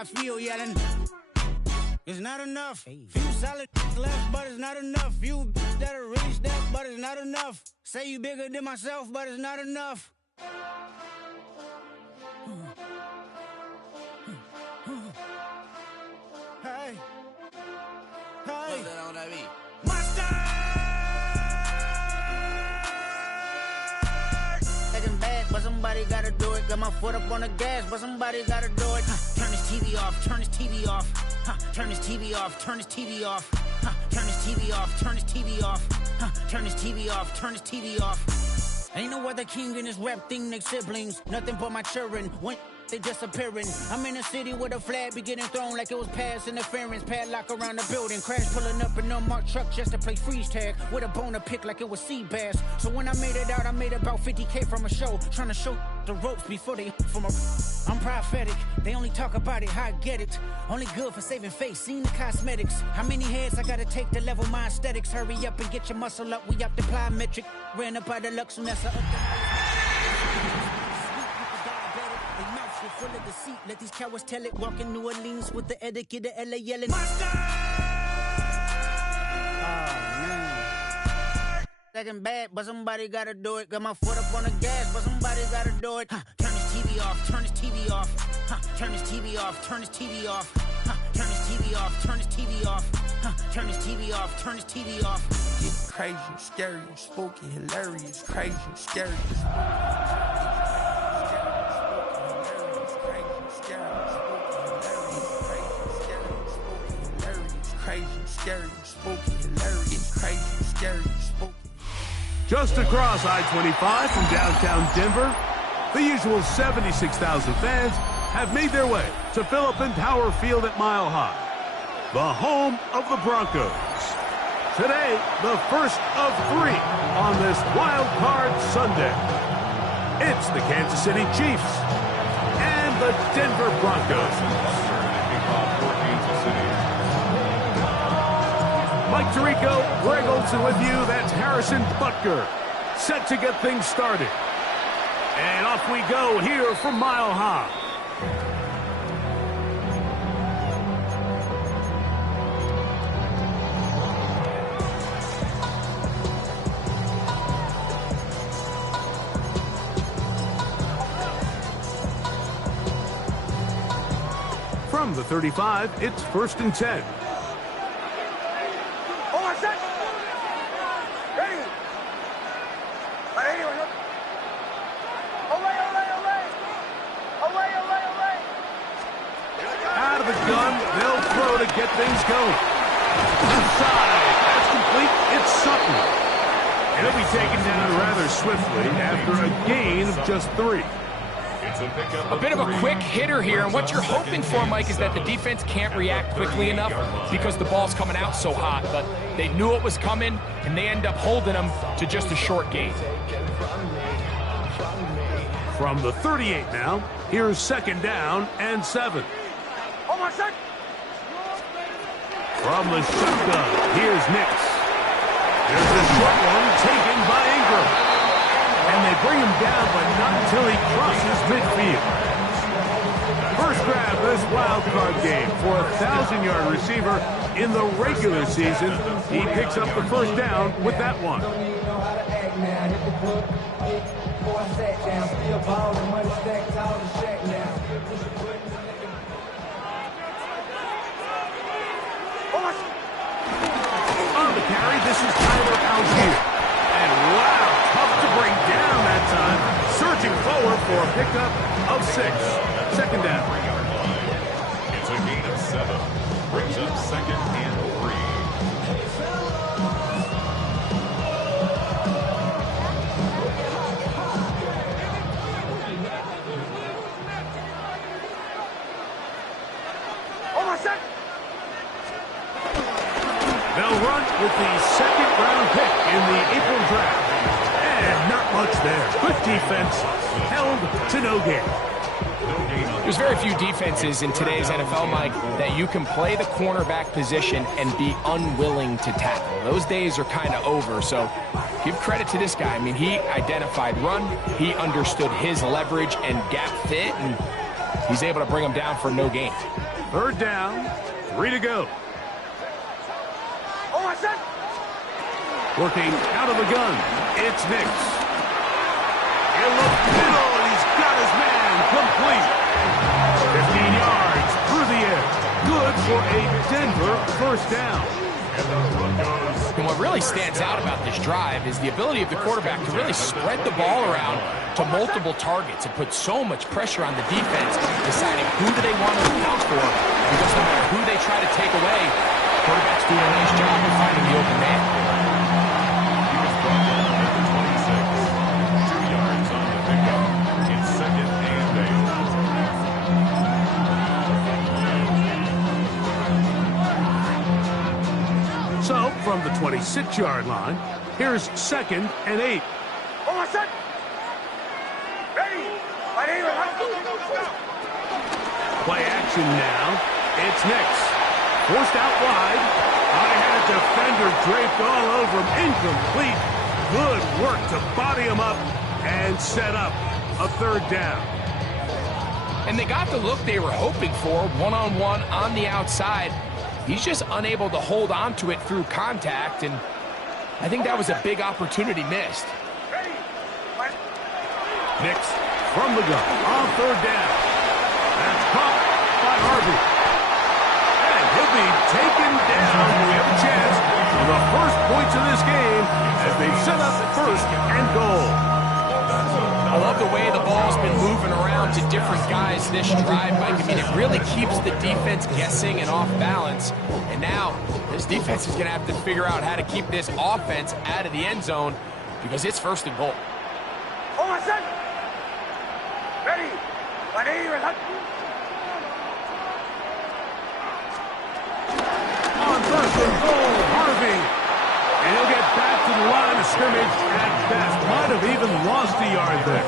I feel yelling. It's not enough. Few solid left, but it's not enough. Few that'll really step, but it's not enough. Say you bigger than myself, but it's not enough. Hey. Hey. Monster! Acting bad, but somebody gotta do it. Got my foot up on the gas, but somebody gotta do it. Turn this TV off, turn this TV off. Turn this TV off, turn this TV off. Turn this TV off, turn this TV off. Turn this TV off, turn this TV off. Ain't no other king in this rap thing, like siblings. Nothing but my children. When they disappearing. I'm in a city where the flag be getting thrown like it was past interference. Padlock around the building. Crash pulling up an unmarked truck just to play freeze tag. With a bone to pick like it was sea bass. So when I made it out, I made about 50K from a show. Trying to show the ropes before they from a... I'm prophetic. They only talk about it, how I get it. Only good for saving face, seen the cosmetics. How many heads I gotta take to level my aesthetics? Hurry up and get your muscle up. We up to plyometric. Ran up out of Lux and that's a... Full of deceit, let these cowards tell it. Walking New Orleans with the etiquette of LA yelling. Monster! Oh, man. Second bad, but somebody gotta do it. Got my foot up on the gas, but somebody gotta do it. Turn this TV off, turn this TV off. Turn this TV off, turn this TV off. Turn this TV off, turn this TV off. Turn this TV off, turn this TV off. It's crazy, scary, spooky, hilarious, crazy, scary, scary, spooky, hilarious, crazy, scary, spooky. Just across I-25 from downtown Denver, the usual 76,000 fans have made their way to Philip Power Field at Mile High, the home of the Broncos. Today, the first of 3 on this Wild Card Sunday. It's the Kansas City Chiefs and the Denver Broncos. Mike Tirico, Greg Olson with you. That's Harrison Butker, set to get things started. And off we go here from Mile High. From the 35, it's 1st and 10. Out of the gun, they'll throw to get things going. Inside, that's complete, it's Sutton. He'll be taken down rather swiftly after a gain of just 3. A bit of a quick hitter here, and what you're hoping for, Mike, is that the defense can't react quickly enough because the ball's coming out so hot, but they knew it was coming, and they end up holding them to just a short gain. From the 38 now, here's 2nd down and 7. From the shotgun, here's Nix. There's a short one taken by Ingram. And they bring him down, but not until he crosses midfield. First grab this wild card game for a 1,000-yard receiver in the regular season. He picks up the first down with that one. On the carry, this is Tyler Algier. And wow, tough to bring down that time. Surging forward for a pickup of 6. 2nd down. It's a gain of 7. Brings up 2nd and 3. They'll run with the 2nd-round pick in the April draft. And not much there. Good defense, held to no gain. There's very few defenses in today's NFL, Mike, that you can play the cornerback position and be unwilling to tackle. Those days are kind of over, so give credit to this guy. I mean, he identified run, he understood his leverage and gap fit, and he's able to bring him down for no gain. Third down, 3 to go. Working out of the gun, it's Nix. In the middle, and he's got his man complete. 15 yards through the air. Good for a Denver first down. And what really stands out about this drive is the ability of the quarterback to really spread the ball around to multiple targets and put so much pressure on the defense, deciding who do they want to account for, because no matter who they try to take away, the quarterback's doing a nice job of finding the open man. He was brought down at the 26. 2 yards on the pickup. It's 2nd and 8. So, from the 26-yard line, here's 2nd and 8. Play action now. It's Nix. Forced out wide. I had a defender draped all over him. Incomplete. Good work to body him up and set up a third down. And they got the look they were hoping for, one-on-one on the outside. He's just unable to hold on to it through contact, and I think that was a big opportunity missed. Nix from the gun on third down. That's caught by Harvey. And he'll be taken down. We have a chance for the first points of this game as they set up 1st and goal. I love the way the ball's been moving around to different guys this drive, Mike. I mean, it really keeps the defense guessing and off balance. And now this defense is going to have to figure out how to keep this offense out of the end zone because it's 1st and goal. On 1st and goal, Harvey. And he'll get back to the line of scrimmage at best. Might have even lost a yard there.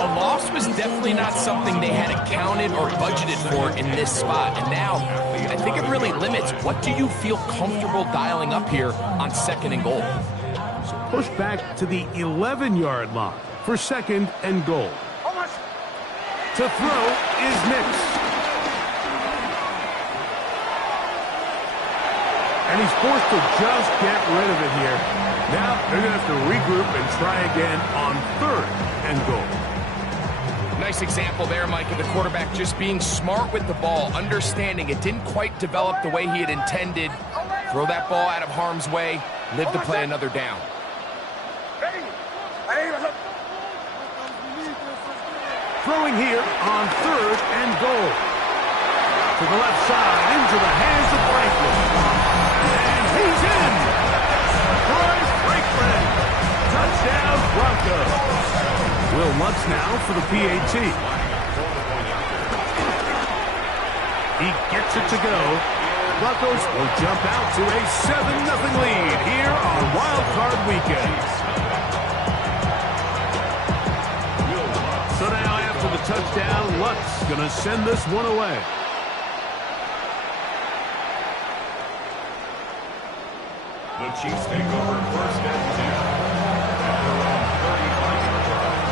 A loss was definitely not something they had accounted or budgeted for in this spot. And now, I think it really limits what do you feel comfortable dialing up here on 2nd and goal. So push back to the 11-yard line for 2nd and goal. To throw is Nix. And he's forced to just get rid of it here. Now they're going to have to regroup and try again on 3rd and goal. Nice example there, Mike, of the quarterback just being smart with the ball, understanding it didn't quite develop the way he had intended. Throw that ball out of harm's way, live to play another down. Throwing here on 3rd and goal. To the left side, into the hands of Franklin. And he's in! Troy Franklin! Touchdown, Broncos. Will Lutz now for the PAT. He gets it to go. Broncos will jump out to a 7-0 lead here on Wild Card Weekend. So now after the touchdown, Lutz going to send this one away. The Chiefs take over 1st and 10 at their own 35-yard line.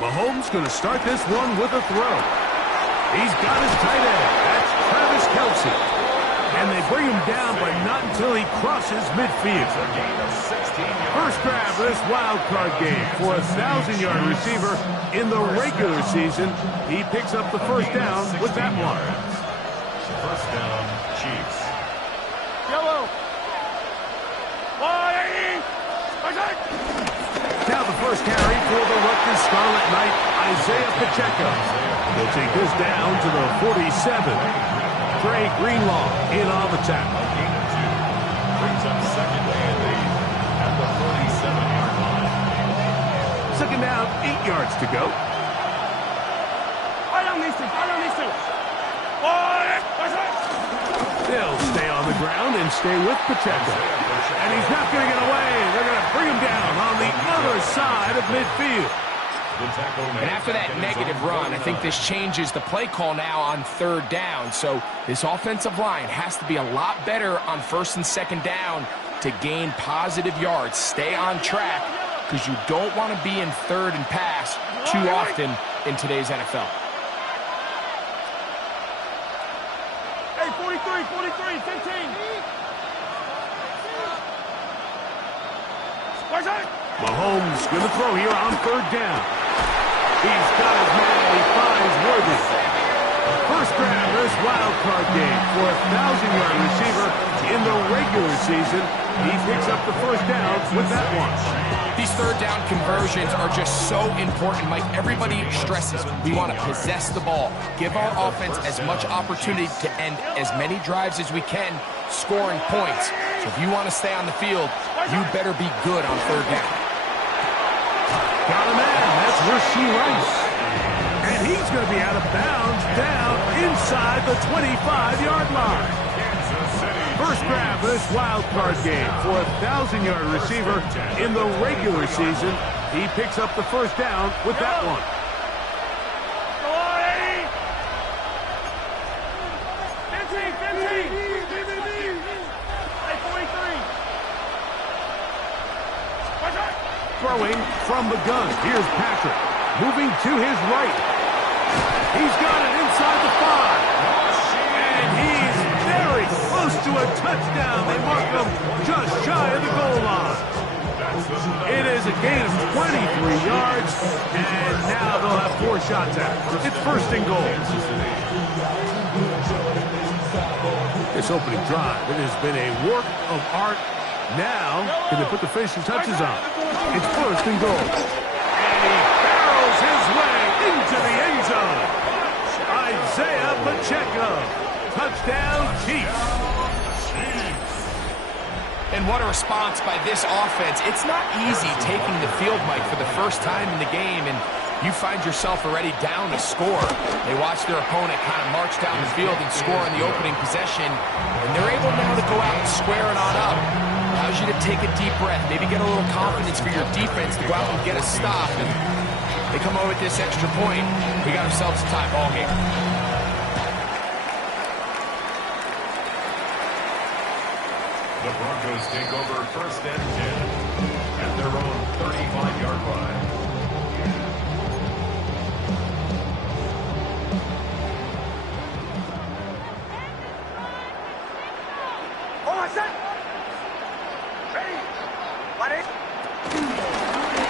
Mahomes going to start this one with a throw. He's got his tight end. That's Travis Kelce. And they bring him down, but not until he crosses midfield. First grab of this wild card game for a 1,000-yard receiver in the regular season. He picks up the first down with that one. First down, Chiefs. Yellow. Now the first carry for the Rutgers Scarlet Knight, Isaiah Pacheco. They'll take this down to the 47. Trey Greenlaw in on the tackle. Gain of 2. Brings up 2nd and 8 at the 37-yard line. 2nd down, 8 yards to go. They'll stay on the ground and stay with Pacheco. And he's not going to get away. They're going to bring him down on the other side of midfield. And after that negative run, I think this changes the play call now on 3rd down. So this offensive line has to be a lot better on 1st and 2nd down to gain positive yards. Stay on track because you don't want to be in 3rd and pass too often in today's NFL. Hey, 43, 15. Mahomes going to throw here on 3rd down. He's got his man. He finds Worthy. First grab this wild card game for a 1,000-yard receiver in the regular season. He picks up the 1st down with that one. These 3rd down conversions are just so important, Mike. Everybody stresses we want to possess the ball, give our offense as much opportunity to end as many drives as we can, scoring points. So if you want to stay on the field, you better be good on 3rd down. Got a man. That's Rashee Rice. And he's going to be out of bounds down inside the 25-yard line. First grab of this wild card game for a 1,000-yard receiver in the regular season. He picks up the 1st down with that one. Go on, Eddie. 15. Hey, 43. Throwing from the gun. Here's Patrick. Moving to his right. He's got it inside the 5. And he's very close to a touchdown. They mark him just shy of the goal line. It is a gain of 23 yards. And now they'll have 4 shots at it. It's 1st and goal. This opening drive, it has been a work of art. Now, can they put the finishing touches on? It's 1st and goal. And he barrels his way into the end zone. Isaiah Pacheco. Touchdown, Chiefs. And what a response by this offense. It's not easy taking the field, Mike, for the first time in the game, and you find yourself already down to score. They watch their opponent kind of march down the field and score in the opening possession, and they're able now to go out and square it on up. Allows you to take a deep breath, maybe get a little confidence for your defense to go out and get a stop, and they come over with this extra point. We got ourselves a tie ball game. The Broncos take over 1st and 10 at their own 35-yard line.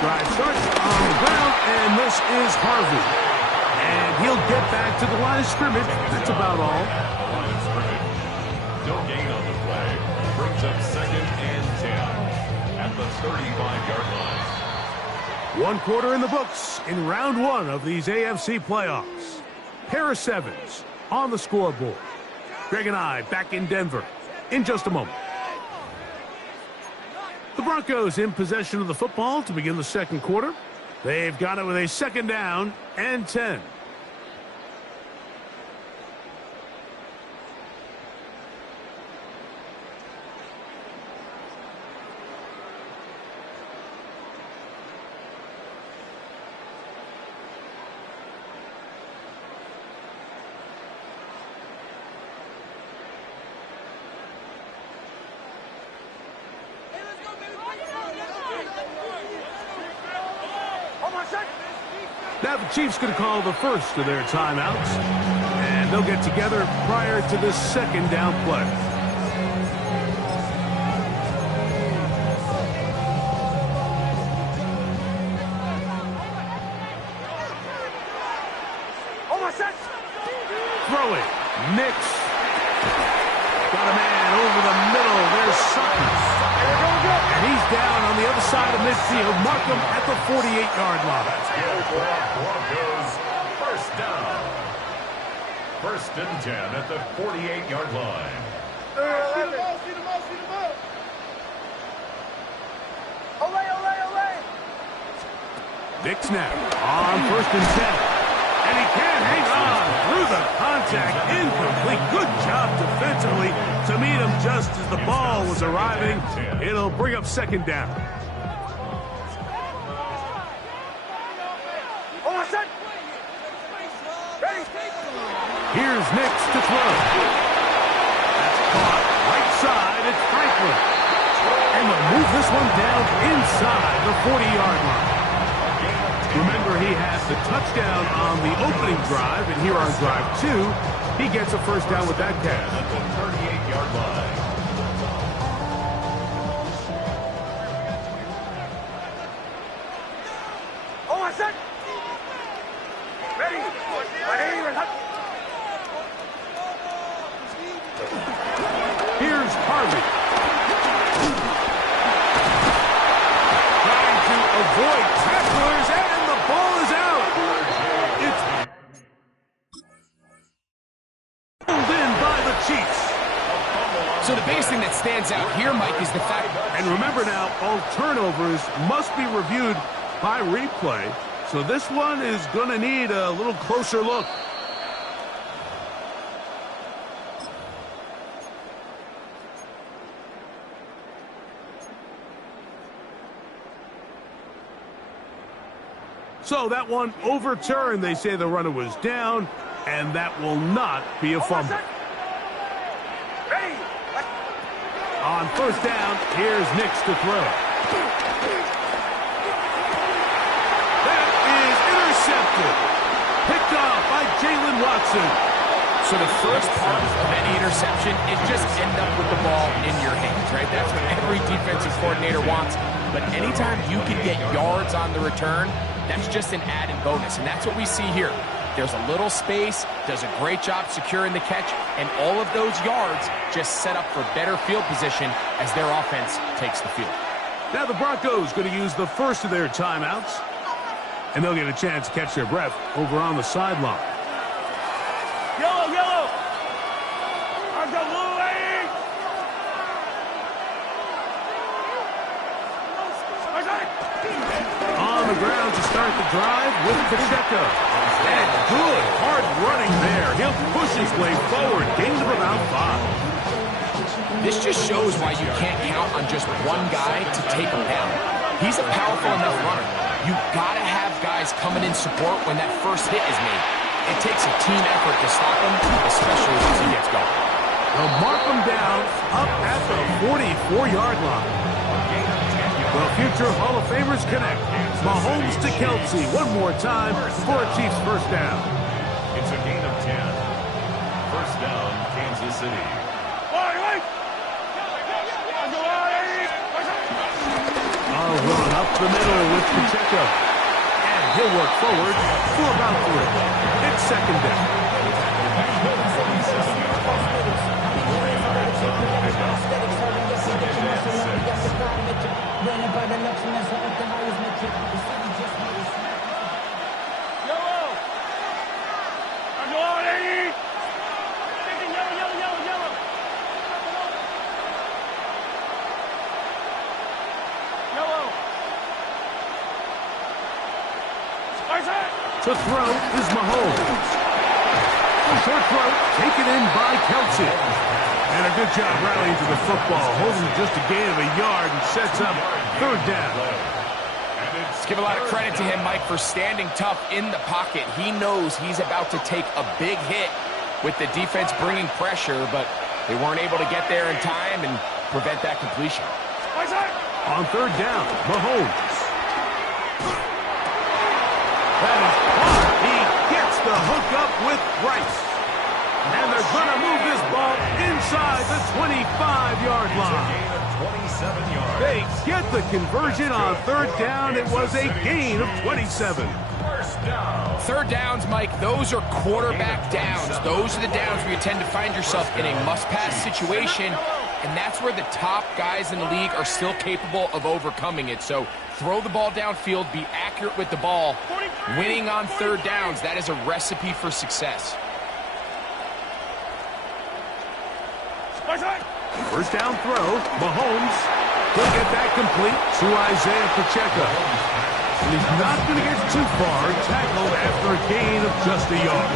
Drive starts on the ground, and this is Harvey. And he'll get back to the line of scrimmage. That's about all. Line of scrimmage. No gain on the play. Brings up 2nd and 10 at the 35-yard line. 1 quarter in the books in round 1 of these AFC playoffs. Harris Evans on the scoreboard. Greg and I back in Denver in just a moment. The Broncos in possession of the football to begin the 2nd quarter. They've got it with a 2nd down and 10. Now the Chiefs going to call the first of their timeouts, and they'll get together prior to this 2nd down play. Throwing, Nix. Got a man over the middle. There's Sutton. And he's down on the other side of midfield. Mark him at the 48-yard line. Broncos 1st down. 1st and 10 at the 48-yard line. Nix now on 1st and 10. And he can't hang on through the contact. Incomplete. Good job defensively to meet him just as the ball was arriving. It'll bring up second down. Here's Nix to throw. That's caught right side. It's Franklin. And they'll move this one down inside the 40-yard line. Remember, he has the touchdown on the opening drive, and here on drive 2, he gets a first down with that catch. At the 38-yard line. Here's Harvey. Trying to avoid tacklers, and the ball is out. It's pulled in by the Chiefs. So the biggest thing that stands out here, Mike, is the fact... And remember now, all turnovers must be reviewed by replay. So this one is going to need a little closer look. So that one overturned. They say the runner was down, and that will not be a fumble. On first down, here's Nix to throw. That is intercepted. Picked off by Jalen Watson. So the first part of any interception is just end up with the ball in your hands, right? That's what every defensive coordinator wants. But anytime you can get yards on the return, that's just an added bonus, and that's what we see here. There's a little space, does a great job securing the catch, and all of those yards just set up for better field position as their offense takes the field. Now the Broncos going to use the first of their timeouts, and they'll get a chance to catch their breath over on the sideline. Yellow, yellow. I got blue, On the ground to start the drive with Pacheco. And good, hard running there. He'll push his way forward, gain of about 5. This just shows why you can't count on just one guy to take him down. He's a powerful enough runner. You've got to have guys coming in support when that first hit is made. It takes a team effort to stop him, especially once he gets going. They'll mark him down up at the 44-yard line. Well, future Hall of Famers connect. Mahomes to Kelsey one more time for a Chiefs first down. It's a gain of 10. First down, Kansas City. A run up the middle with Pacheco. And he'll work forward for about 3. It's second down. To throw is Mahomes. Short throw taken in by Kelsey. And a good job rallying to the football, holding just a gain of a yard and sets up third down. Let's give a lot of credit to him, Mike, for standing tough in the pocket. He knows he's about to take a big hit with the defense bringing pressure, but they weren't able to get there in time and prevent that completion. On third down, Mahomes. That is caught. He gets the hook up with Rice. And they're going to move this ball inside the 25-yard line. 27 yards. They get the conversion on third down. It was a gain of 27. First down. Third downs, Mike, those are quarterback downs. Those are the downs where you tend to find yourself in a must-pass situation, and that's where the top guys in the league are still capable of overcoming it. So throw the ball downfield, be accurate with the ball. Winning on third downs, that is a recipe for success. First down throw, Mahomes. He'll get that complete to Isaiah Pacheco. And he's not going to get too far, tackled after a gain of just a yard.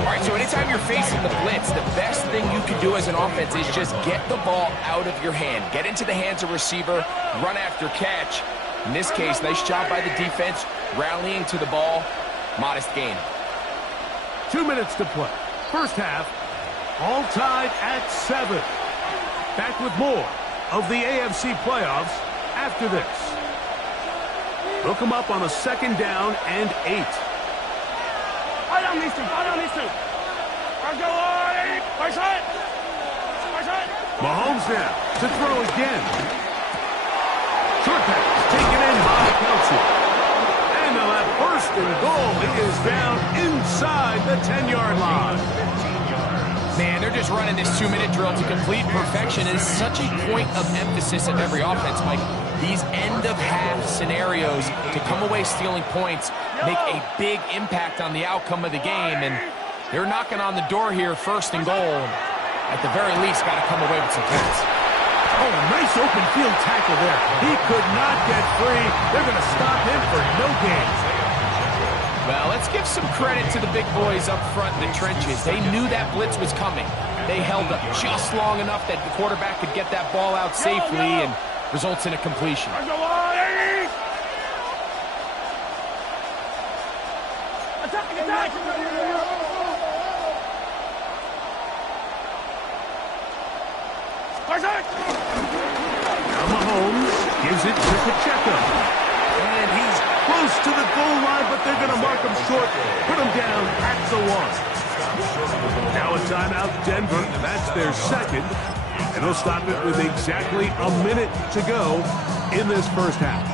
All right, so anytime you're facing the blitz, the best thing you can do as an offense is just get the ball out of your hand. Get into the hands of receiver, run after catch. In this case, nice job by the defense, rallying to the ball. Modest gain. 2 minutes to play. First half, all tied at 7. Back with more of the AFC playoffs after this. They'll come up on a 2nd down and 8. Hold on, these two. Hold on, these two. Let's go, Lloyd. First hit. First hit. Mahomes now to throw again. Short pass taken in by Kelsey. And they'll have 1st and goal. He is down inside the 10-yard line. Man, they're just running this 2-minute drill to complete perfection. It is such a point of emphasis of every offense, Mike. These end-of-half scenarios to come away stealing points make a big impact on the outcome of the game, and they're knocking on the door here, 1st and goal. At the very least, got to come away with some points. Oh, nice open field tackle there. He could not get free. They're going to stop him for no gain. Well, let's give some credit to the big boys up front in the trenches. They knew that blitz was coming. They held up just long enough that the quarterback could get that ball out safely and results in a completion. Let's go, Lloyd. Attack, attack. First hit. Now Mahomes gives it to Pacheco. And he's close to the goal line, but they're going to mark him short. Put him down at the 1. Now a timeout, Denver. That's their 2nd. And they'll stop it with exactly a minute to go in this first half.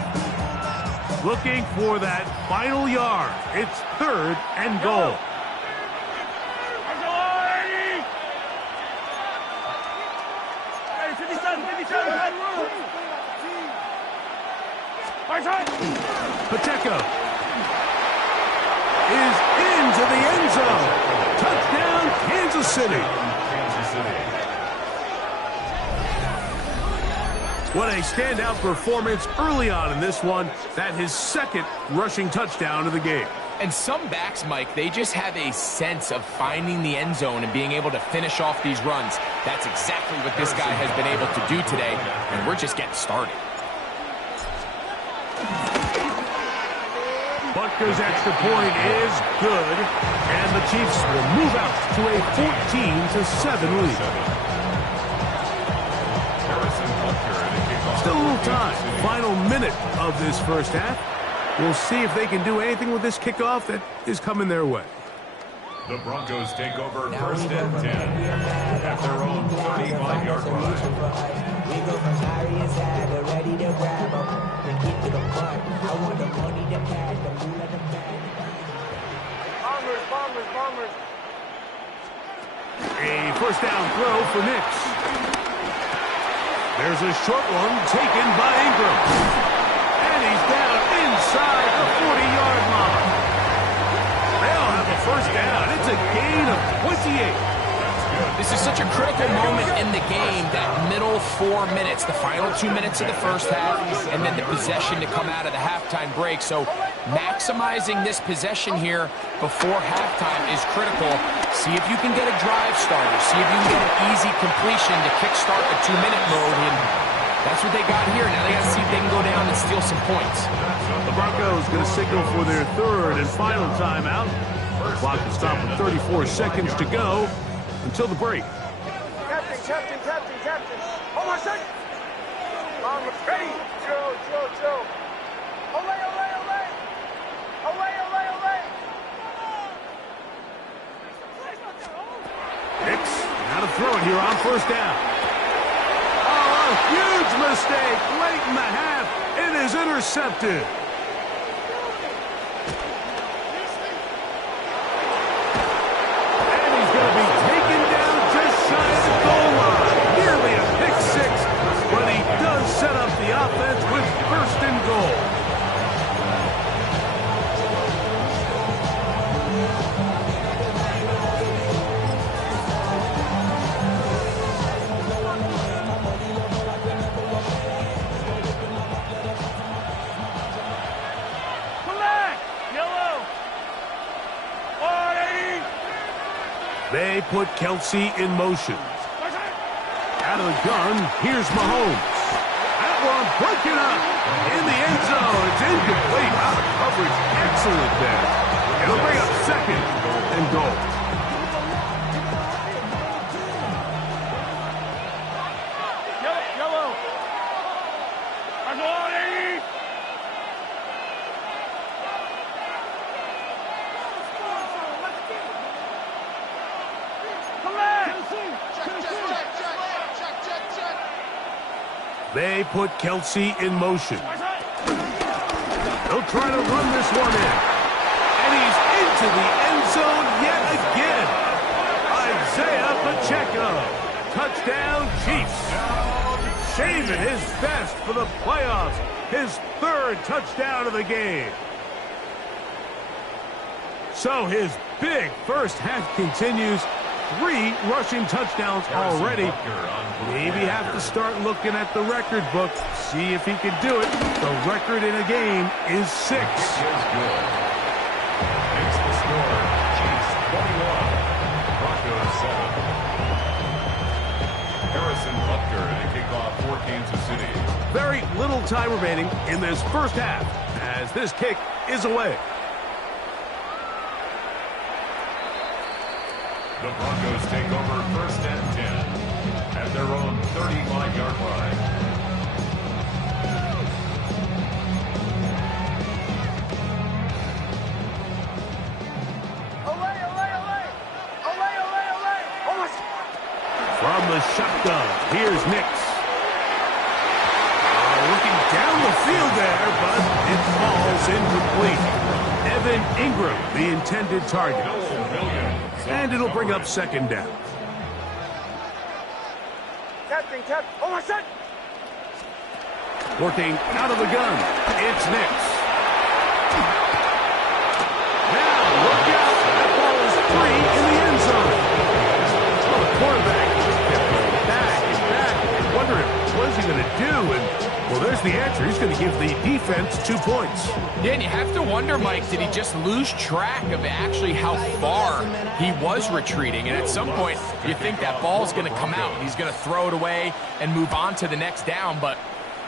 Looking for that final yard. It's 3rd and goal. Let's go, Lloyd. Hey, 57, 57. First hit. Pacheco is into the end zone. Touchdown, Kansas City. What a standout performance early on in this one. That his 2nd rushing touchdown of the game. And some backs, Mike, they just have a sense of finding the end zone and being able to finish off these runs. That's exactly what this guy has been able to do today, and we're just getting started. Butker's extra point is good, and the Chiefs will move out to a 14-7 lead. Still a little time. Final minute of this first half. We'll see if they can do anything with this kickoff that is coming their way. The Broncos take over 1st and 10 at their own 35-yard line. We go from Larry inside, they're ready to grab them and get to the front. I want the money, the cash, the food, and the bag. Bombers, bombers, bombers. A 1st down throw for Nix. There's a short one taken by Ingram. And he's down inside the 40-yard line. They'll have a 1st down. It's a gain of 28. This is such a critical moment in the game, that middle 4 minutes, the final 2 minutes of the first half, and then the possession to come out of the halftime break. So maximizing this possession here before halftime is critical. See if you can get a drive starter. See if you can get an easy completion to kickstart a 2-minute mode. And that's what they got here. Now they got to see if they can go down and steal some points. The Broncos going to signal for their 3rd and final timeout. The clock will stop with 34 seconds to go until the break. Captain. Hold on a second. Ready. Chill. Olay. Nix, now to throw it here on 1st down. Oh, a huge mistake late in the half. It is intercepted. And he's going to be taken down just shy of the goal line. Nearly a pick 6, but he does set up the offense with 1st and goal. They put Kelsey in motion. Out of the gun, here's Mahomes. That one broken up in the end zone. It's incomplete. Out of coverage. Excellent there. It'll bring up second and goal. Yellow. They put Kelsey in motion. They'll try to run this one in. And he's into the end zone yet again. Isaiah Pacheco. Touchdown, Chiefs. Shaving his best for the playoffs. His third touchdown of the game. So his big first half continues. 3 rushing touchdowns already. Maybe have to start looking at the record book. See if he can do it. The record in a game is 6. Makes the score. Chiefs 21. Broncos 7. Harrison Butker to kick off for Kansas City. Very little time remaining in this first half as this kick is away. The Broncos take over first and 10 at their own 35-yard line. From the shotgun, here's Nix. Looking down the field there, but it falls incomplete. Evan Ingram, the intended target. And it'll bring up second down. Captain. Oh, my son. Working out of the gun. It's Nix. Now, look out. That ball is free in the end zone. Well, the quarterback just kept going back and back. Wondering what is he going to do? And, well, there's the answer. He's going to give the defense 2 points. Yeah, and you have to wonder, Mike, did he just lose track of actually how far he was retreating? And at some point, you think that ball's going to come out. He's going to throw it away and move on to the next down, but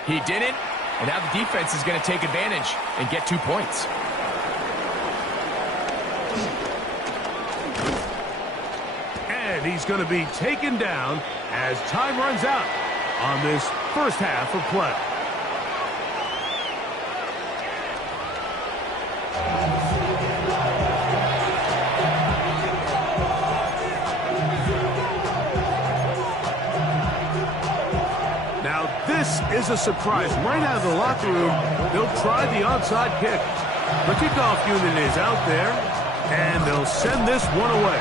he didn't. And now the defense is going to take advantage and get 2 points. And he's going to be taken down as time runs out on this first half of play. Now this is a surprise. Right out of the locker room, they'll try the onside kick. The kickoff unit is out there, and they'll send this one away.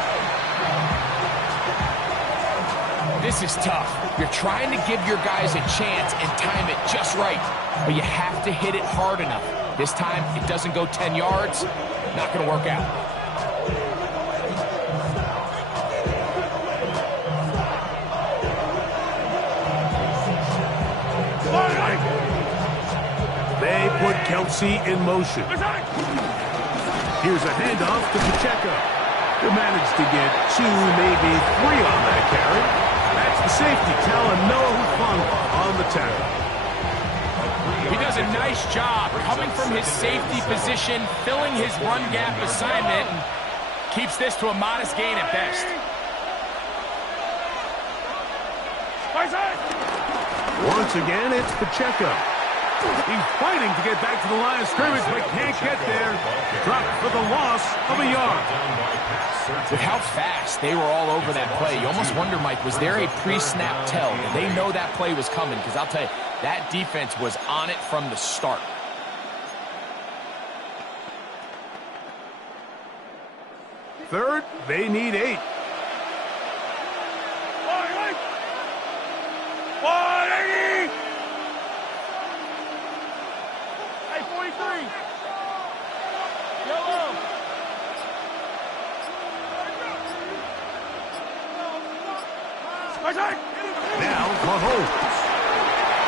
This is tough. You're trying to give your guys a chance and time it just right, but you have to hit it hard enough. This time, it doesn't go 10 yards. Not going to work out. They put Kelsey in motion. Here's a handoff to Pacheco, who managed to get 2, maybe 3 on that carry. That's the safety, Talanoa Hufanga on the tackle. He does a nice job coming from his safety position, filling his run gap assignment, and keeps this to a modest gain at best. Once again, it's Pacheco. He's fighting to get back to the line of scrimmage, but can't get there. Dropped for the loss of a yard. With how fast they were all over that play, you almost wonder, Mike, was there a pre-snap tell? Did they know that play was coming? Because I'll tell you, that defense was on it from the start. Third, they need 8. Now, Mahomes.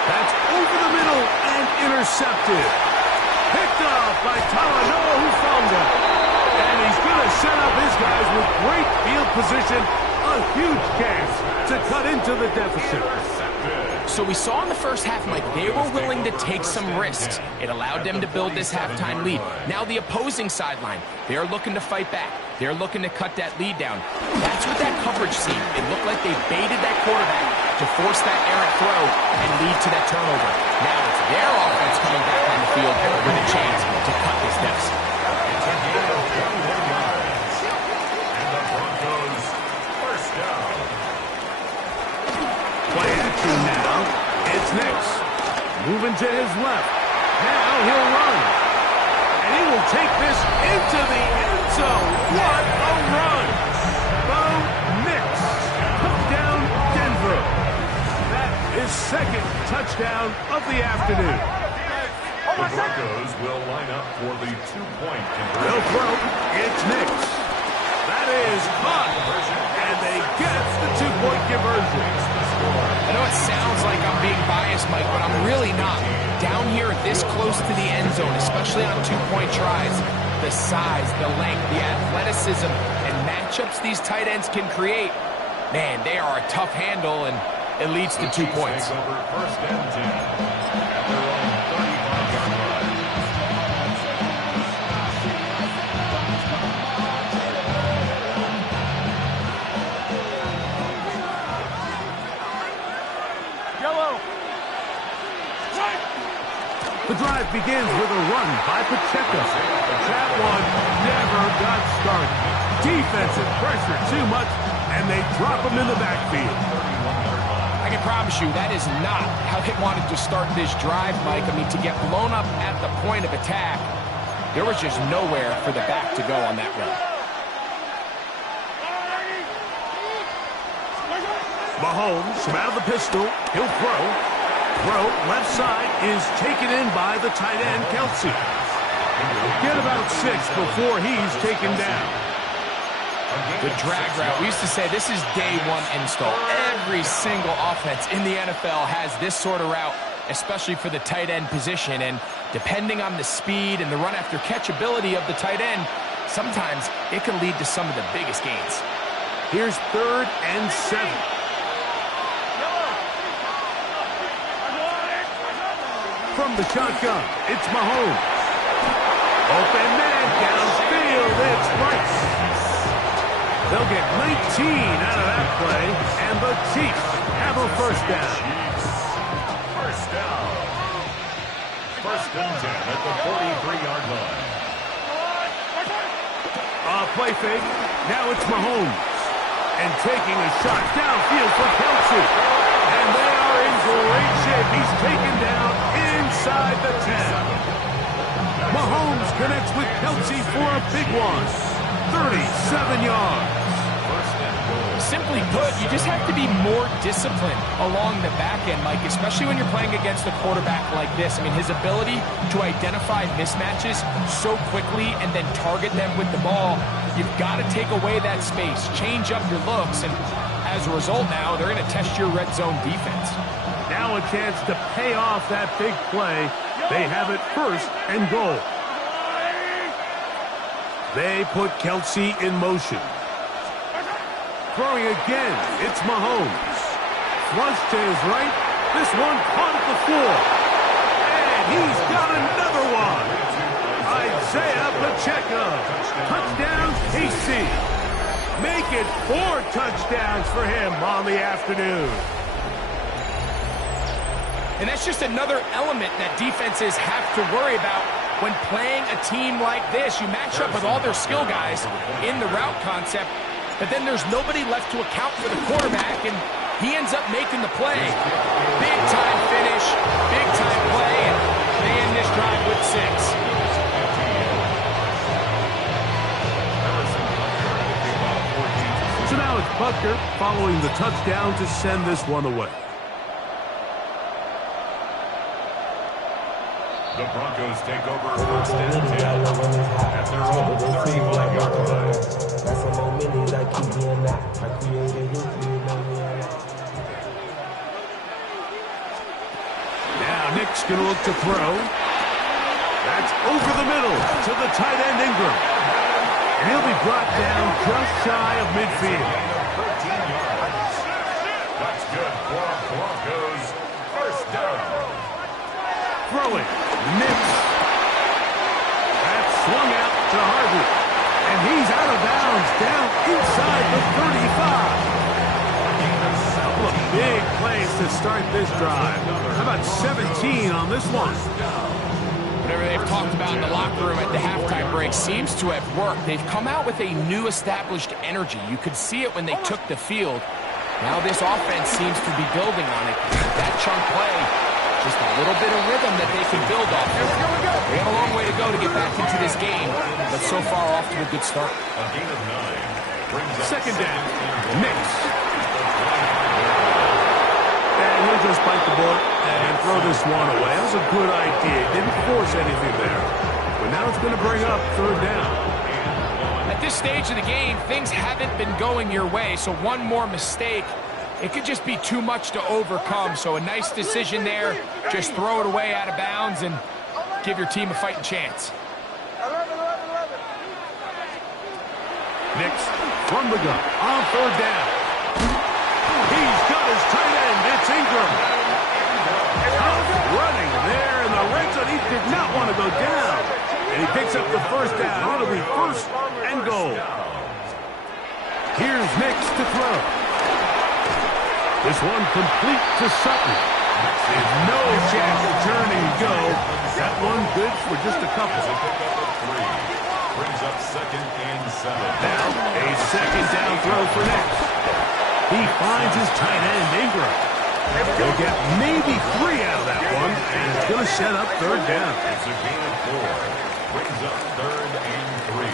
That's over the middle and intercepted. Picked up by Talanoa Hufanga. And he's going to set up his these guys with great field position, a huge chance to cut into the deficit. So we saw in the first half, Mike, they were willing to take some risks. It allowed them to build this halftime lead. Now the opposing sideline, they're looking to fight back. They're looking to cut that lead down. That's what that coverage seemed. It looked like they baited that quarterback to force that errant throw and lead to that turnover. Now it's their offense coming back on the field with a chance to cut this deficit. And the Broncos first down. Play action now. It's Nix. Moving to his left. Now he'll run. And he will take this into the end zone. What a run! Bo Nix. Touchdown, Denver. That is second touchdown of the afternoon. The Broncos will line up for the two-point conversion. They'll throw. It's Nix. That is caught. And they get the two-point conversion. I know it sounds like I'm being biased, Mike, but I'm really not. Down here this close to the end zone, especially on two-point tries, the size, the length, the athleticism, and matchups these tight ends can create, man, they are a tough handle, and it leads to 2 points. Take over first and 10 at their own 35-yard line. The drive begins with a run by Pacheco. That one never got started. Defensive pressure too much, and they drop him in the backfield. I can promise you that is not how they wanted to start this drive, Mike. I mean, to get blown up at the point of attack, there was just nowhere for the back to go on that run. Mahomes from out of the pistol. He'll throw. Throw left side is taken in by the tight end, Kelsey. Get about 6 before he's taken down. The drag route. We used to say this is day one install. Every single offense in the NFL has this sort of route, especially for the tight end position. And depending on the speed and the run after catch ability of the tight end, sometimes it can lead to some of the biggest gains. Here's 3rd and 7. From the shotgun, it's Mahomes. Open man downfield, it's Rice. They'll get 19 out of that play, and the Chiefs have a first down. First down. First and 10 at the 43-yard line. Play fake. Now it's Mahomes. And taking a shot downfield for Kelsey. And they are in great shape. He's taken down inside the 10. Mahomes connects with Kelsey for a big one. 37 yards. Simply put, you just have to be more disciplined along the back end, Mike, especially when you're playing against a quarterback like this. I mean, his ability to identify mismatches so quickly and then target them with the ball, you've got to take away that space, change up your looks, and as a result now, they're going to test your red zone defense. Now a chance to pay off that big play. They have it 1st and goal. They put Kelsey in motion. Throwing again, it's Mahomes. Flush to his right. This one caught at the floor. And he's got another one. Isaiah Pacheco. Touchdown, KC. Make it 4 touchdowns for him on the afternoon. And that's just another element that defenses have to worry about when playing a team like this. You match up with all their skill guys in the route concept, but then there's nobody left to account for the quarterback, and he ends up making the play. Big-time finish, big-time play, and they end this drive with 6. So now it's Butker following the touchdown to send this one away. The Broncos take over first and 10 at their own 35-yard line. Now Nick's going to look to throw. That's over the middle to the tight end Ingram. And he'll be brought down just shy of midfield. 13 yards. That's good for Broncos. First down. Throwing. Nix. That's swung out to Harvey. And he's out of bounds down inside the 35. Couple of big plays to start this drive. How about 17 on this one? Whatever they've talked about in the locker room at the halftime break seems to have worked. They've come out with a new established energy. You could see it when they took the field. Now this offense seems to be building on it. That chunk play, just a little bit of rhythm that they can build off. They have a long way to go to get back into this game, but so far off to a good start. A gain of 9. Second down. Nix. And he'll just bite the bullet and throw this one away. That was a good idea. Didn't force anything there. But now it's going to bring up third down. At this stage of the game, things haven't been going your way, so one more mistake, it could just be too much to overcome. So a nice decision there. Just throw it away out of bounds and give your team a fighting chance. Nix from the gun on third down. He's got his tight end. It's Ingram. Running there in the red zone. He did not want to go down. And he picks up the first down. It'll be first and goal. Here's Nix to throw. This one complete to Sutton. There's no chance to turn and go. That one good for just a couple. Brings up second and 7. Now a second down throw for Nix. He finds his tight end, Ingram. He'll get maybe 3 out of that one, and it's going to set up third down. It's a gain of 4. Brings up third and 3.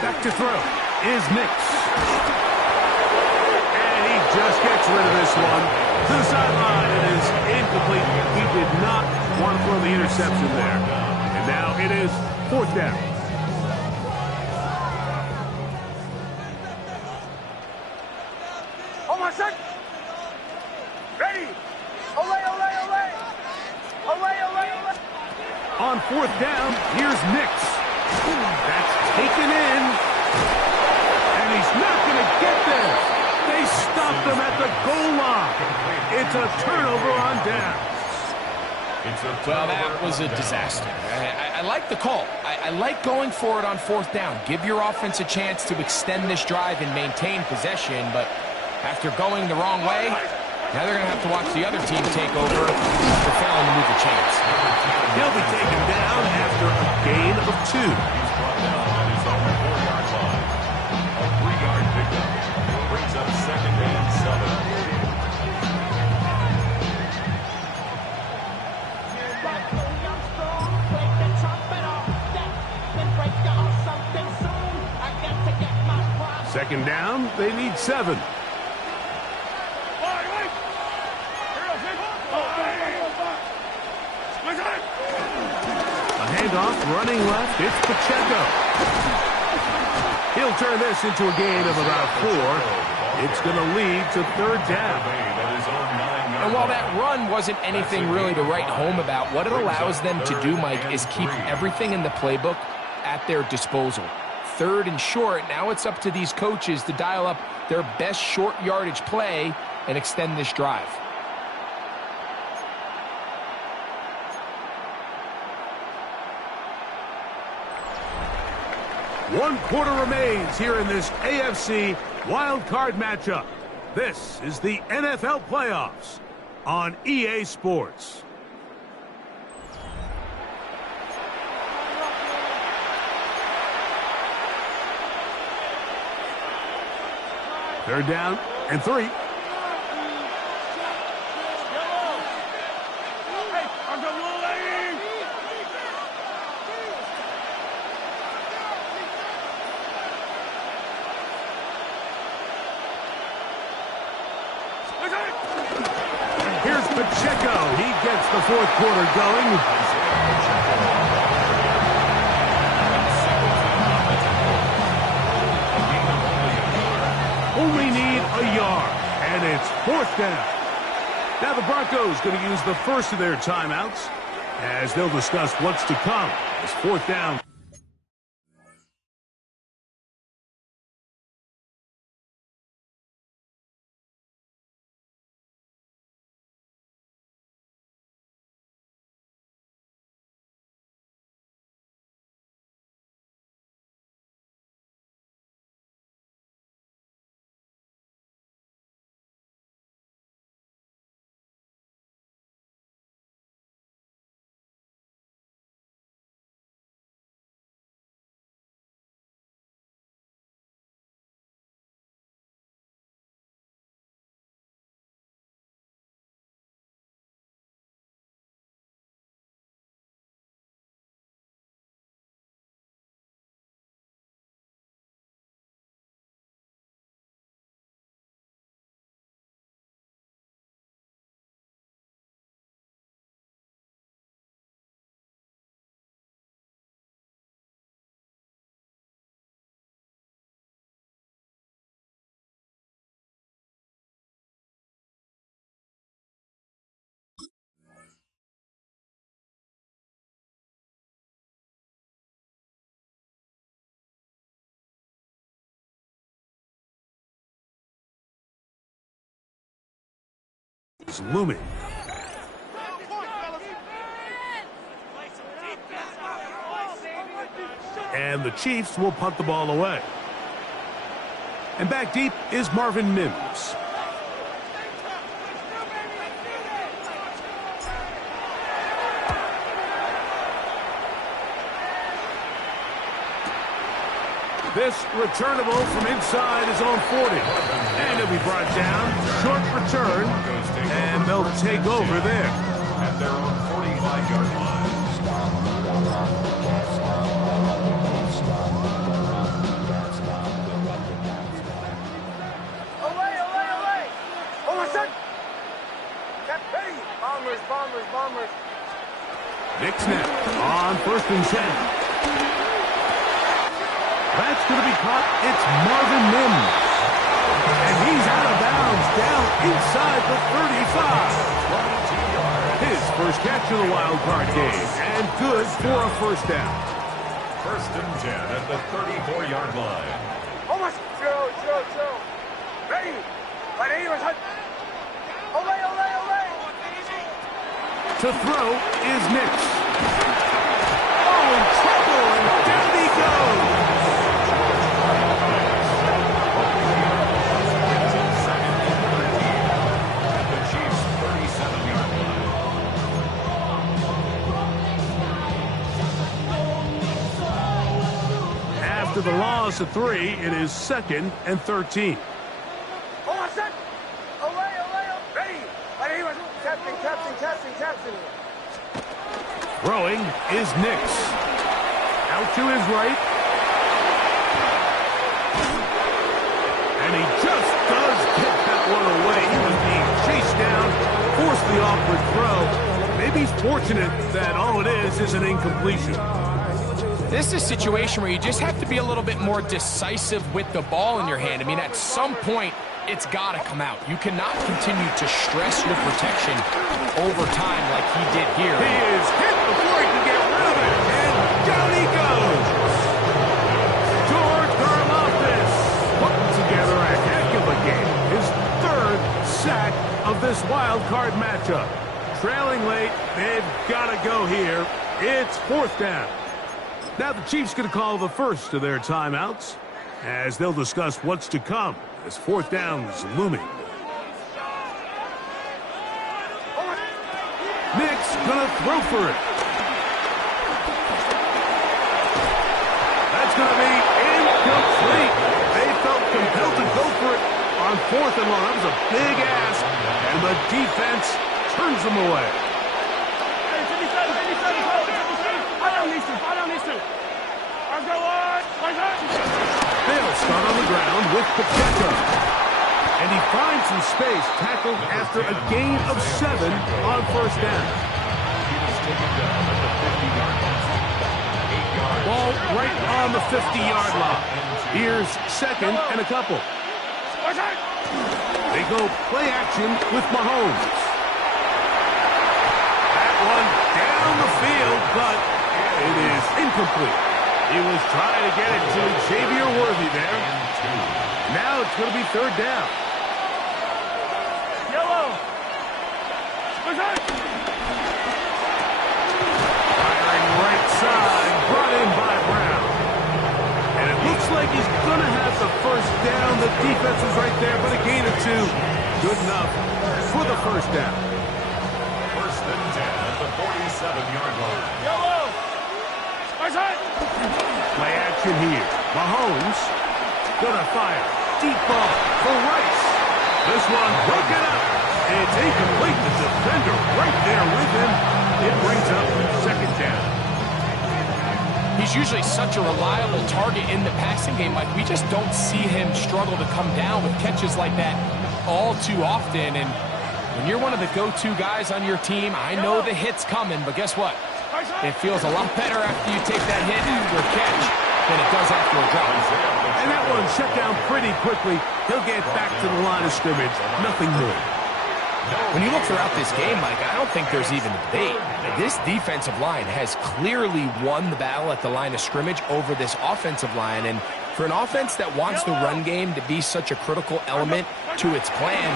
Back to throw is Nix. And he just gets rid of this one. To the sideline, it is incomplete. He did not want to throw the interception there. And now it is fourth down. Oh my son! Ready! Olay, olay, olay! Olay, olay, olay! On fourth down, here's Nix. That's taken in. And he's not going to get there. They stopped him at the goal line. It's a turnover on down. Well, that was a disaster. I like the call. I like going for it on fourth down. Give your offense a chance to extend this drive and maintain possession, but after going the wrong way, now they're going to have to watch the other team take over for failing to move the chains. He'll be taken down after a gain of 2. He's brought down at his own 4-yard line. A 3-yard pickup. Brings up second and 7. Second down, they need 7. A handoff running left. It's Pacheco. He'll turn this into a gain of about 4. It's going to lead to third down. And while that run wasn't anything really to write home about, what it allows them to do, Mike, is keep everything in the playbook at their disposal. Third and short, now it's up to these coaches to dial up their best short yardage play and extend this drive. One quarter remains here in this AFC wild card matchup. This is the NFL playoffs on EA Sports. Third down and 3. Here's Pacheco. He gets the fourth quarter going. Only need a yard. And it's fourth down. Now the Broncos going to use the first of their timeouts as they'll discuss what's to come. It's fourth down. It's looming. And the Chiefs will punt the ball away. And back deep is Marvin Mims. This returnable from inside is on 40. And it'll be brought down. Short return. And they'll take over there. At their own 45-yard line. Away! Oh, my son! Hey, bombers. Nick snap on 1st and 10. That's going to be caught. It's Marvin Mims. And he's out of bounds down inside the 35. His first catch of the wild card game. And good for a first down. 1st and 10 at the 34-yard line. Almost. Joe. Ready. Right here, my son. Away. To throw is Nix. Oh, in trouble, and down he goes. After the loss of 3, it is 2nd and 13. Oh, set. Away. Ready. Right here, my son. Captain. Throwing is Nix. Out to his right. And he just does get that one away. He was being chased down, forced the awkward throw. Maybe he's fortunate that all it is an incompletion. This is a situation where you just have to be a little bit more decisive with the ball in your hand. I mean, at some point, it's got to come out. You cannot continue to stress your protection over time like he did here. He is hit before he can get rid of it, and down he goes. George Karlaftis putting together a heck of a game. His 3rd sack of this wild card matchup. Trailing late, they've got to go here. It's 4th down. Now the Chiefs going to call the first of their timeouts as they'll discuss what's to come as 4th down is looming. Nick's going to throw for it. That's going to be incomplete. They felt compelled to go for it on 4th and long. That was a big ask, and the defense turns them away. They'll start on the ground with Pacheco. And he finds some space, tackled after a gain of 7 on 1st down. Ball right on the 50-yard line. Here's 2nd and a couple. They go play action with Mahomes. That one down the field, but it is incomplete. He was trying to get it to Xavier Worthy there. Now it's going to be third down. Yellow. Firing right side, brought in by Brown. And it looks like he's going to have the first down. The defense is right there, but a gain of 2. Good enough for the first down. First and 10 at the 47-yard line. Yellow. Play action here. Mahomes gonna fire. Deep ball for Rice. This one broken up. It's incomplete. The defender right there with him. It brings up second down. He's usually such a reliable target in the passing game. Like, we just don't see him struggle to come down with catches like that all too often. And when you're one of the go-to guys on your team, I know the hit's coming, but guess what? It feels a lot better after you take that hit after a catch than it does after a drop. And that one shut down pretty quickly. He'll get back to the line of scrimmage. Nothing more. When you look throughout this game, Mike, I don't think there's even a debate. This defensive line has clearly won the battle at the line of scrimmage over this offensive line. And for an offense that wants the run game to be such a critical element to its plan,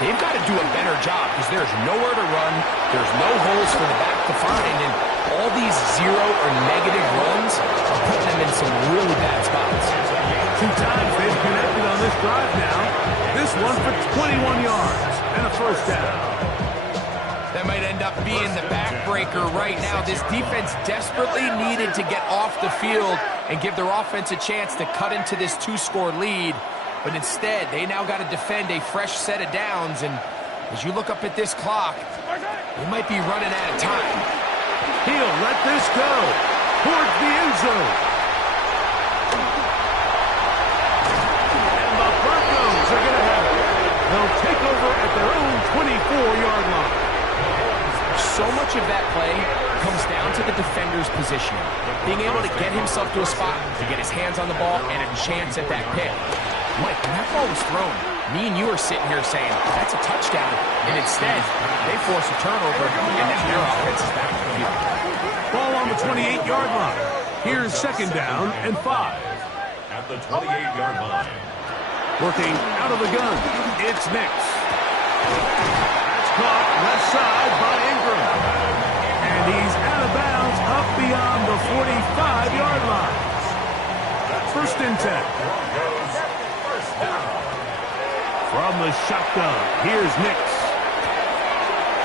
they've got to do a better job because there's nowhere to run. There's no holes for the back to find. And all these zero or negative runs are putting them in some really bad spots. 2 times they've connected on this drive now. This one for 21 yards and a first down. That might end up being the backbreaker right now. This defense desperately needed to get off the field and give their offense a chance to cut into this 2-score lead. But instead, they now got to defend a fresh set of downs. And as you look up at this clock, they might be running out of time. He'll let this go towards the end zone. And the Broncos are going to have it. They'll take over at their own 24-yard line. So much of that play comes down to the defender's positioning. Being able to get himself to a spot, to get his hands on the ball, and a chance at that pick. Mike, when that ball was thrown, me and you are sitting here saying, that's a touchdown. And instead, they force a turnover, and then their offense is back to the field. Ball on the 28-yard line. Here's second down and 5. At the 28-yard line. Working out of the gun, it's Nix. That's caught left side by Ingram. And he's out of bounds up beyond the 45-yard line. First and 10. From the shotgun, here's Nix.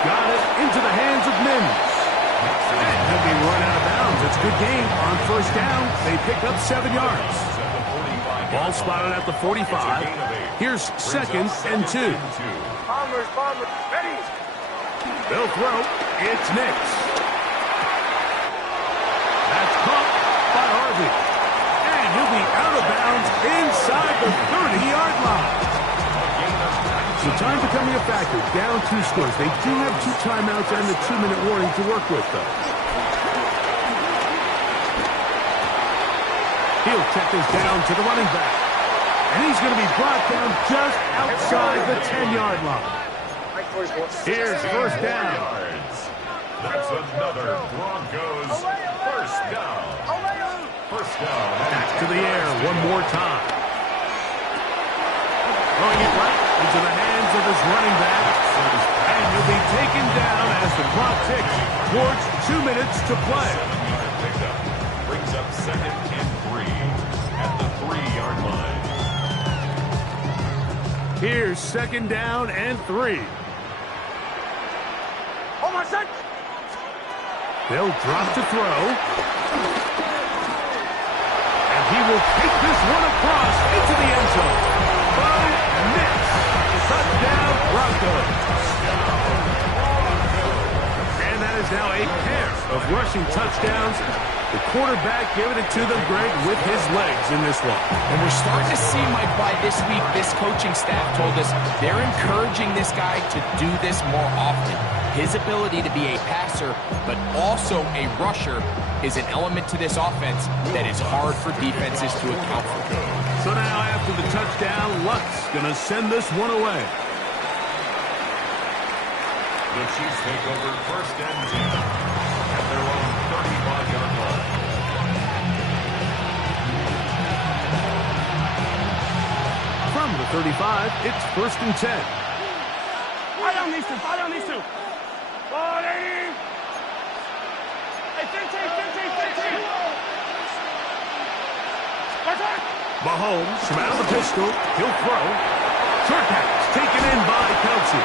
Got it into the hands of Mims. And he'll be run out of bounds. It's a good game. On first down, they pick up 7 yards. Ball spotted at the 45. Here's second and 2. Bombers, ready. They'll throw. It's Nix. That's caught by Harvey. And he'll be out of bounds inside the 30-yard line. So time becoming a factor. Down 2 scores. They do have 2 timeouts and the 2-minute warning to work with, though. He'll check this down to the running back. And he's going to be brought down just outside the 10-yard line. Here's first down. That's another Broncos first down. First down. Back to the air one more time. Throwing it right into the hands of his running back. And he'll be taken down as the clock ticks towards 2 minutes to play. Pickup brings up second and 3 at the 3-yard line. Here's second down and 3. Oh, my son. They'll drop to throw. And he will take this one across into the end zone. Bo Nix. Touchdown, Broncos. And that is now a pair of rushing touchdowns. The quarterback giving it to them, Greg, with his legs in this one. And we're starting to see, Mike, by this week, this coaching staff told us they're encouraging this guy to do this more often. His ability to be a passer, but also a rusher, is an element to this offense that is hard for defenses to account for. So now after the touchdown, Luck's going to send this one away. The Chiefs take over 1st and 10 at their own 35-yard line. From the 35, it's 1st and 10. Fire down these two. Fire down these two. 40. Hey, 15. Mahomes from out of the pistol. He'll throw. Short pass taken in by Kelsey.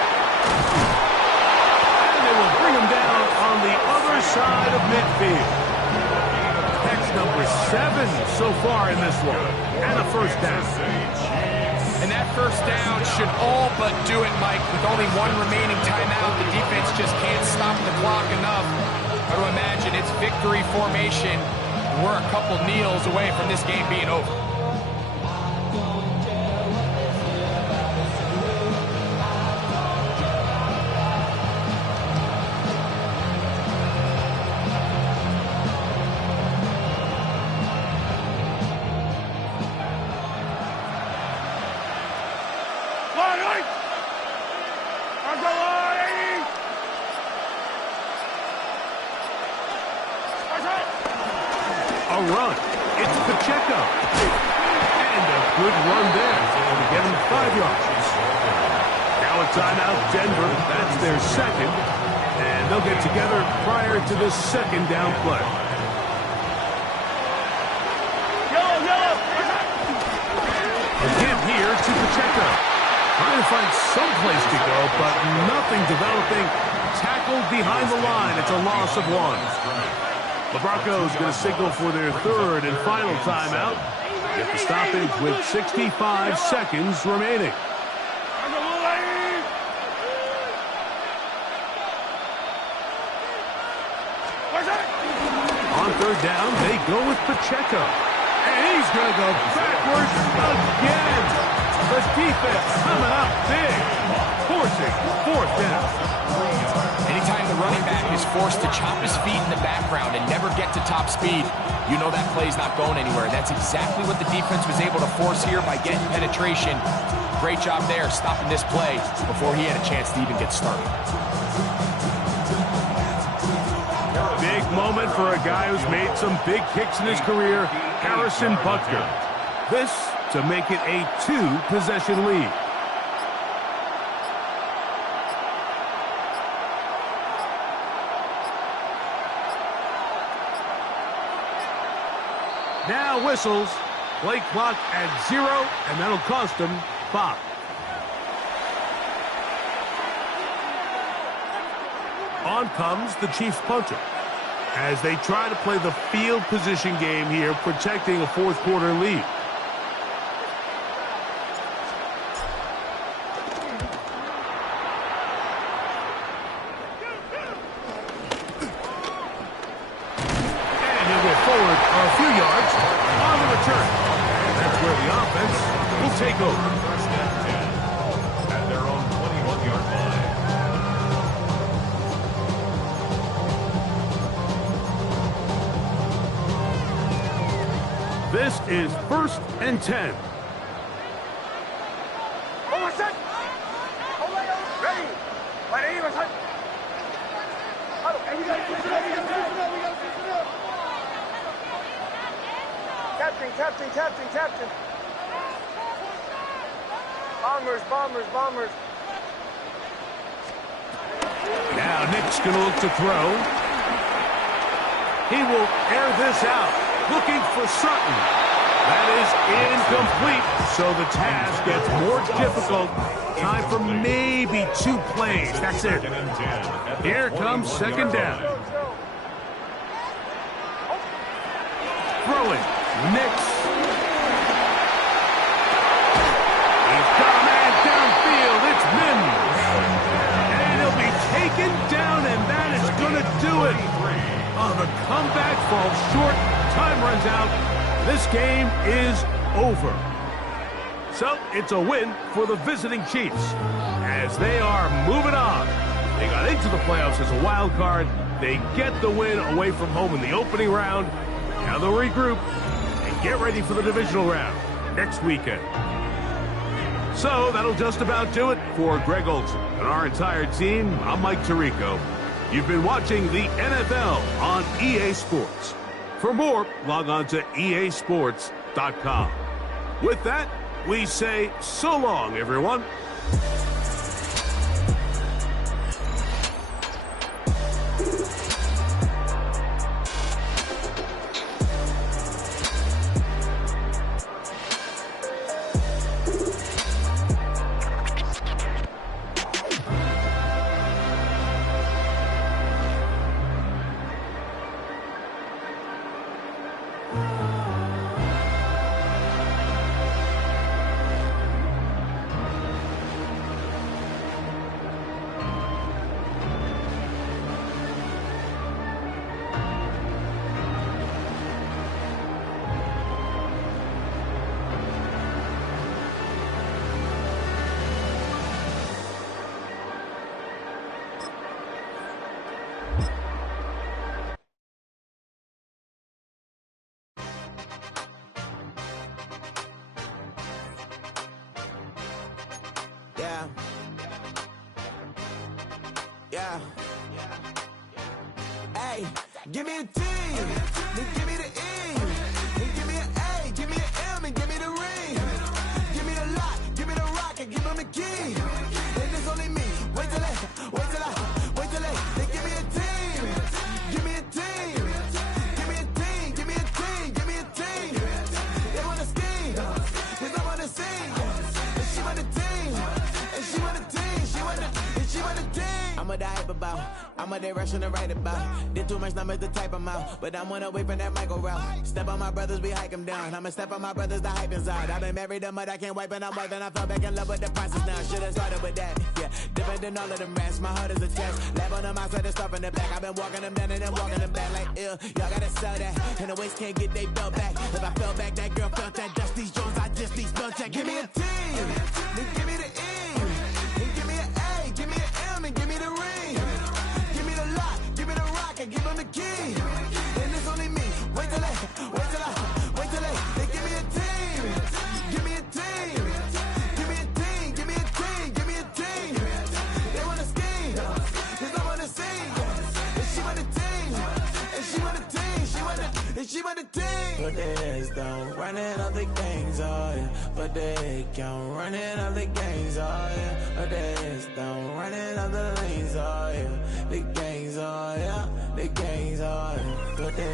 And they will bring him down on the other side of midfield. That's number 7 so far in this one. And a first down. And that first down should all but do it, Mike. With only one remaining timeout, the defense just can't stop the clock enough. I would imagine it's victory formation. We're a couple kneels away from this game being over. A run. It's Pacheco. And a good run there to get him 5 yards. Now a timeout, Denver. That's their second. And they'll get together prior to the second down play. Again here to Pacheco. Trying to find some place to go, but nothing developing. Tackled behind the line. It's a loss of 1. The Broncos going to signal for their 3rd and final timeout. Get the stoppage with 65 seconds remaining. On 3rd down, they go with Pacheco. And he's going to go backwards again. The defense coming up big, forcing 4th down. Anytime the running back is forced to chop his feet in the background and never get to top speed, you know that play's not going anywhere. That's exactly what the defense was able to force here by getting penetration. Great job there, stopping this play before he had a chance to even get started. Big moment for a guy who's made some big kicks in his career, Harrison Butker. This to make it a 2-possession lead. Now whistles. Play clock at 0, and that'll cost them 5. On comes the Chiefs punter as they try to play the field position game here, protecting a 4th quarter lead. Forward a few yards on the return. And that's where the offense will take over. 1st and 10 at their own 21-yard line. This is 1st and 10. Captain. Bombers. Now Nick's going to look to throw. He will air this out, looking for Sutton. That is incomplete, so the task gets more difficult. Time for maybe 2 plays. That's it. Here comes 2nd down. Throwing. Nix. He's got a man downfield. It's Mims. And he'll be taken down, and that is going to do it. Oh, the comeback falls short. Time runs out. This game is over. So it's a win for the visiting Chiefs as they are moving on. They got into the playoffs as a wild card. They get the win away from home in the opening round. Now they'll regroup and get ready for the divisional round. next weekend. So that'll just about do it for Greg Olsen and our entire team. I'm Mike Tirico. You've been watching the NFL on EA Sports. For more, log on to easports.com. With that, we say so long, everyone. Yeah. Hey, give me a T, then give me the E, then give me an A, give me an M, and give me the ring. Give me the lock, give me the rock, and give them the key. And it's only me. Wait till they, then give me a team. Give me a team. Give me a team, give me a team, give me a team. They wanna scheme, 'cause I wanna sing. And she want a team, and she want a team, she want a team. I'm a hype about, I'm a they rushing to write about. Did too much numbers to type them out, but I'm on away from that Michael route. Step on my brothers, we hike them down. I'ma step on my brothers, the hype inside. I've been married them, but I can't wipe and I'm wiping. I fell back in love with the process now. Should've started with that, yeah. Different than all of them rats, my heart is a test. Lab on them outside, the stuff in the back. I've been walking them down and then walking them back like, ew. Y'all gotta sell that, and the waist can't get they belt back. If I fell back, that girl felt that. Dust these Jones, I just need spell check. Give me a T, then give me the E, then give me an A, give me an M, and give me the ring. Give me the lock, give me the rock, and give them the key. And it's only me. Wait till they, they give me a team. Give me a team. Give me a team, give me a team, give me a team. They wanna scheme, 'cause I wanna sing. And she want a team, and she want a team, she want a team. Put their heads down, running all the gangs, oh yeah. But they count, running all the gangs, oh yeah. Put their heads down, running all the lanes, oh yeah. The gangs, oh yeah. The gangs, oh yeah. Put their